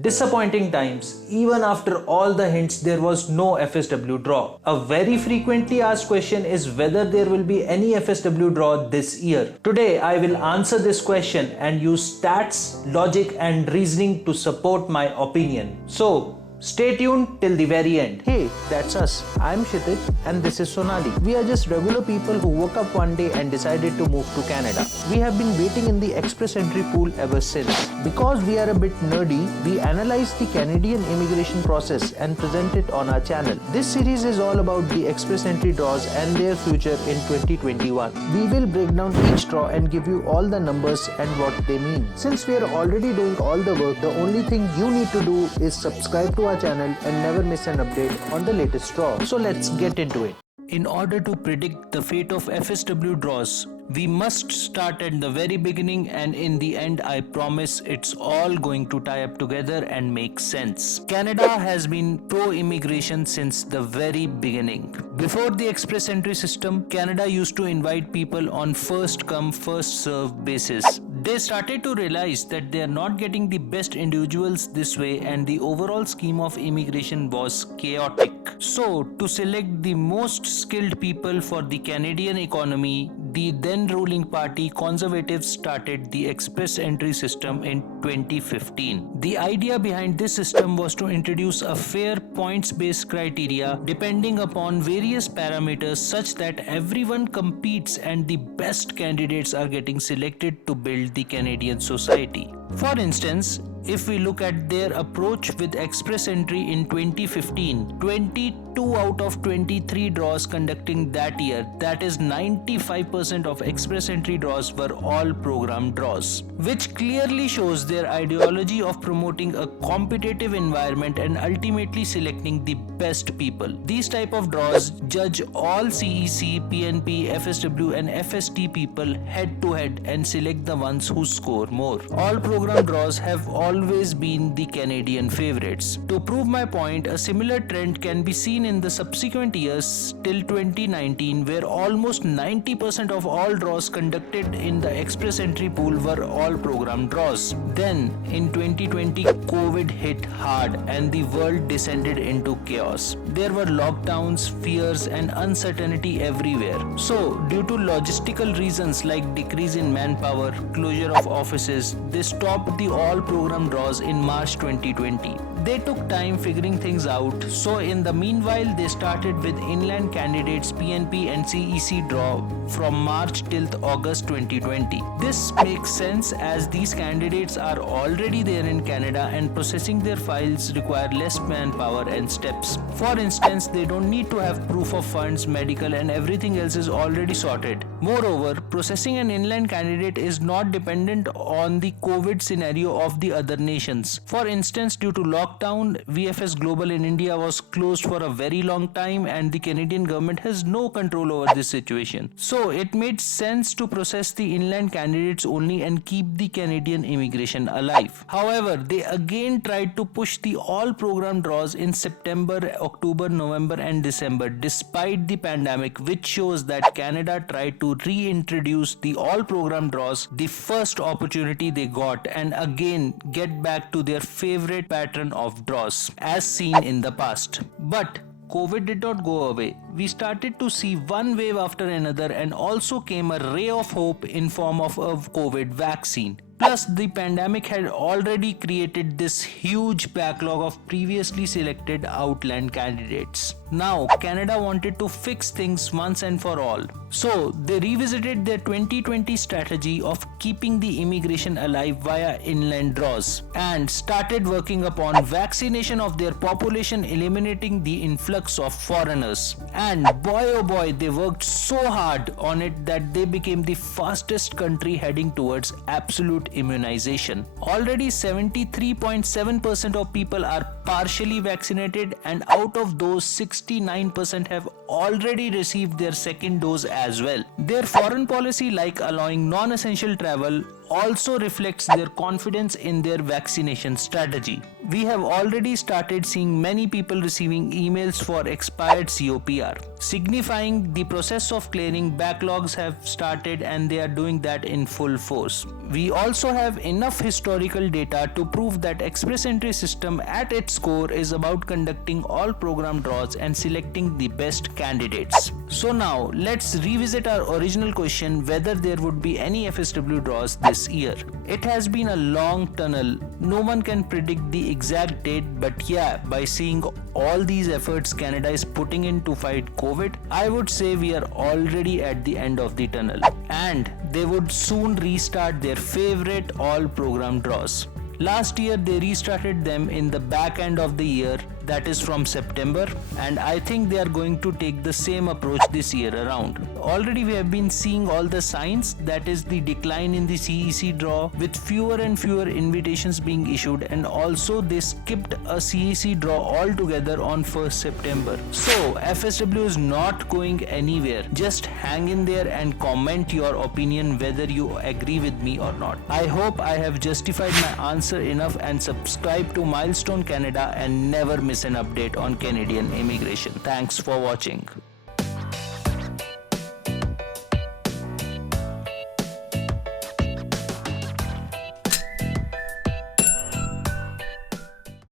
Disappointing times. Even after all the hints, there was no FSW draw. A very frequently asked question is whether there will be any FSW draw this year. Today, I will answer this question and use stats, logic, and reasoning to support my opinion. So, stay tuned till the very end. Hey, that's us. I'm Kshitij and this is Sonali. We are just regular people who woke up one day and decided to move to Canada. We have been waiting in the express entry pool ever since. Because we are a bit nerdy, we analyze the Canadian immigration process and present it on our channel. This series is all about the express entry draws and their future in 2021. We will break down each draw and give you all the numbers and what they mean. Since we are already doing all the work, the only thing you need to do is subscribe to our channel and never miss an update on the latest draw. So let's get into it. In order to predict the fate of FSW draws, we must start at the very beginning, and in the end I promise it's all going to tie up together and make sense. Canada has been pro-immigration since the very beginning. Before the express entry system, Canada used to invite people on first come first serve basis. They started to realize that they are not getting the best individuals this way, and the overall scheme of immigration was chaotic. So, to select the most skilled people for the Canadian economy, the then ruling party Conservatives started the express entry system in 2015. The idea behind this system was to introduce a fair points-based criteria depending upon various parameters such that everyone competes and the best candidates are getting selected to build the Canadian society. For instance, if we look at their approach with express entry in 2015, 22 out of 23 draws conducting that year, that is 95% of express entry draws were all program draws, which clearly shows their ideology of promoting a competitive environment and ultimately selecting the best people. These type of draws judge all CEC, PNP, FSW and FST people head to head and select the ones who score more. All program draws have always been the Canadian favorites. To prove my point, a similar trend can be seen in the subsequent years till 2019, where almost 90% of all draws conducted in the express entry pool were all program draws. Then, in 2020, COVID hit hard and the world descended into chaos. There were lockdowns, fears and uncertainty everywhere. So, due to logistical reasons like decrease in manpower, closure of offices, they stopped the all program draws in March 2020. They took time figuring things out, so in the meanwhile they started with inland candidates PNP and CEC draw from March till August 2020. This makes sense as these candidates are already there in Canada and processing their files require less manpower and steps. For instance, they don't need to have proof of funds, medical and everything else is already sorted. Moreover, processing an inland candidate is not dependent on the COVID scenario of the other nations. For instance, due to lockdown, VFS Global in India was closed for a very long time and the Canadian government has no control over this situation. So it made sense to process the inland candidates only and keep the Canadian immigration alive. However, they again tried to push the all program draws in September, October, November and December despite the pandemic, which shows that Canada tried to reintroduce the all program draws the first opportunity they got and again get back to their favorite pattern of draws as seen in the past. But COVID did not go away. We started to see one wave after another and also came a ray of hope in form of a COVID vaccine. Plus, the pandemic had already created this huge backlog of previously selected outland candidates. Now, Canada wanted to fix things once and for all. So, they revisited their 2020 strategy of keeping the immigration alive via inland draws and started working upon vaccination of their population, eliminating the influx of foreigners. And boy oh boy, they worked so hard on it that they became the fastest country heading towards absolute immunization. Already 73.7% of people are partially vaccinated and out of those 69% have already received their second dose as well. Their foreign policy, like allowing non-essential travel, also reflects their confidence in their vaccination strategy. We have already started seeing many people receiving emails for expired COPR. signifying the process of clearing backlogs have started and they are doing that in full force. We also have enough historical data to prove that Express Entry system at its core is about conducting all program draws and selecting the best candidates. So now let's revisit our original question whether there would be any FSW draws this year. It has been a long tunnel. No one can predict the exact date, but yeah, by seeing all these efforts Canada is putting in to fight COVID, I would say we are already at the end of the tunnel. And they would soon restart their favorite all program draws. Last year they restarted them in the back end of the year, that is from September, and I think they are going to take the same approach this year around. Already we have been seeing all the signs, that is the decline in the CEC draw with fewer and fewer invitations being issued, and also they skipped a CEC draw altogether on 1st September. So FSW is not going anywhere. Just hang in there and comment your opinion whether you agree with me or not. I hope I have justified my answer enough, and subscribe to Milestone Canada and never miss an update on Canadian immigration. Thanks for watching.